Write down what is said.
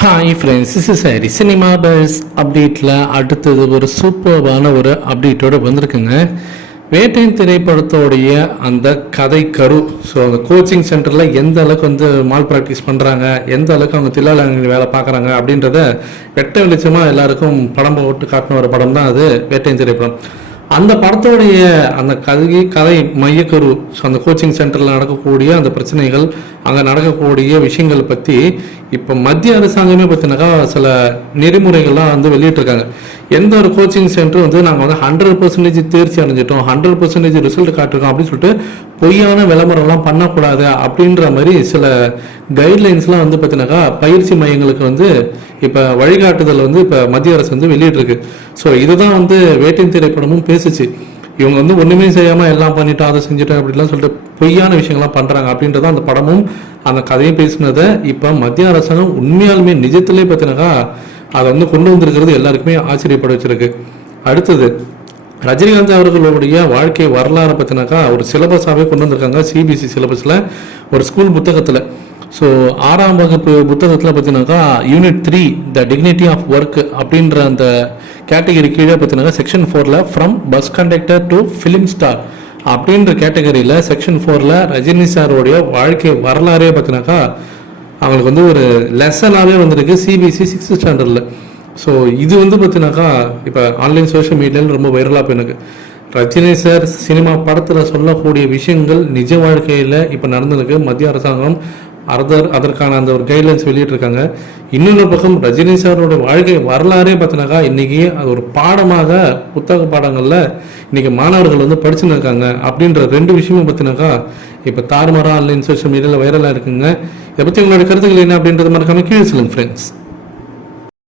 Hi friends is சரி cinema buzz அப்டேட்டில் அடுத்தது ஒரு சூப்பர்வான ஒரு அப்டேட்டோடு வந்திருக்குங்க. வேட்டையின் திரைப்படத்தோடைய அந்த கதை கரு. ஸோ அந்த கோச்சிங் சென்டரில் எந்த அளவுக்கு வந்து மால் ப்ராக்டிஸ் பண்ணுறாங்க எந்த அளவுக்கு அவங்க தில்லாலங்க வேலை பார்க்குறாங்க அப்படின்றத வெட்ட வெளிச்சமாக எல்லாருக்கும் படம் போட்டு காட்டின ஒரு படம் தான் அது வேட்டையின் திரைப்படம். அந்த படத்தோடைய அந்த கதை கதை மையக்கரு ஸோ அந்த கோச்சிங் சென்டரில் நடக்கக்கூடிய அந்த பிரச்சனைகள் அங்கே நடக்கக்கூடிய விஷயங்கள் பற்றி இப்போ மத்திய அரசாங்கமே பார்த்தீங்கன்னாக்கா சில நெறிமுறைகள்லாம் வந்து வெளியிட்டிருக்காங்க. எந்த ஒரு கோச்சிங் சென்டர் வந்து நாங்கள் வந்து ஹண்ட்ரட் பர்சன்டேஜ் தேர்ச்சி அடைஞ்சிட்டோம் ஹண்ட்ரட் பர்சன்டேஜ் ரிசல்ட் காட்டிருக்கோம் அப்படின்னு சொல்லிட்டு பொய்யான விளம்பரம்லாம் பண்ணக்கூடாது அப்படின்ற மாதிரி சில கைட்லைன்ஸ்லாம் வந்து பார்த்தீங்கன்னாக்கா பயிற்சி மையங்களுக்கு வந்து இப்போ வழிகாட்டுதல் வந்து இப்போ மத்திய அரசு வந்து வெளியிட்டிருக்கு. ஸோ இதுதான் வந்து வேட்டின் திரைப்படமும் பேசுச்சு. இவங்க வந்து ஒன்றுமே செய்யாமல் எல்லாம் பண்ணிட்டோம் அதை செஞ்சுட்டோம் அப்படிலாம் சொல்லிட்டு பொய்யான விஷயங்கள்லாம் பண்ணுறாங்க அப்படின்றத அந்த படமும் அந்த கதையும் பேசினதை இப்போ மத்திய அரசாங்கம் உண்மையாலுமே நிஜத்திலே பார்த்தீங்கன்னாக்கா அதை வந்து கொண்டு வந்திருக்கிறது எல்லாருக்குமே ஆச்சரியப்பட வச்சிருக்கு. அடுத்தது ரஜினிகாந்த் அவர்களுடைய வாழ்க்கை வரலாறு பார்த்தினாக்கா ஒரு சிலபஸாகவே கொண்டு வந்திருக்காங்க. சிபிஎஸ்சி சிலபஸில் ஒரு ஸ்கூல் புத்தகத்தில். ஸோ ஆறாம் வகுப்பு புத்தகத்தில் பார்த்தீங்கன்னாக்கா unit three the dignity of work அப்படின்ற அந்த கேட்டகரி கீழே பார்த்தீங்கன்னா செக்ஷன் ஃபோரில் from bus conductor to film star அப்படின்ற கேட்டகரியில் செக்ஷன் ஃபோரில் ரஜினி சாரோடைய வாழ்க்கை வரலாறே பார்த்தீங்கன்னாக்கா அவங்களுக்கு வந்து ஒரு லெசனாகவே வந்திருக்கு சிபிஎஸ்சி சிக்ஸ்த் ஸ்டாண்டர்டில் ஸோ இது வந்து பார்த்தீங்கன்னாக்கா இப்போ ஆன்லைன் சோஷியல் மீடியாவில் ரொம்ப வைரலாக போயிருக்கு ரஜினி சார் சினிமா படத்தில் சொல்லக்கூடிய விஷயங்கள் நிஜ வாழ்க்கையில் இப்போ நடந்திருக்கு. மத்திய அரசாங்கம் அதர் அதற்கான அந்த ஒரு கைட்லைன்ஸ் வெளியிட்டிருக்காங்க. இன்னொரு பக்கம் ரஜினி சாரோட வாழ்க்கை வரலாறே பார்த்தினாக்கா இன்றைக்கி அது ஒரு பாடமாக புத்தக பாடங்களில் இன்றைக்கி மாணவர்கள் வந்து படிச்சுன்னு இருக்காங்க. அப்படின்ற ரெண்டு விஷயமும் பார்த்தினாக்கா இப்போ தாறுமாறா ஆன்லைன் சோஷியல் மீடியாவில் வைரலாக இருக்குங்க. இதை பற்றி உங்களோட கருத்துக்கள் என்ன அப்படின்றது மறக்காமல் கீழே சொல்லுங்கள் ஃப்ரெண்ட்ஸ்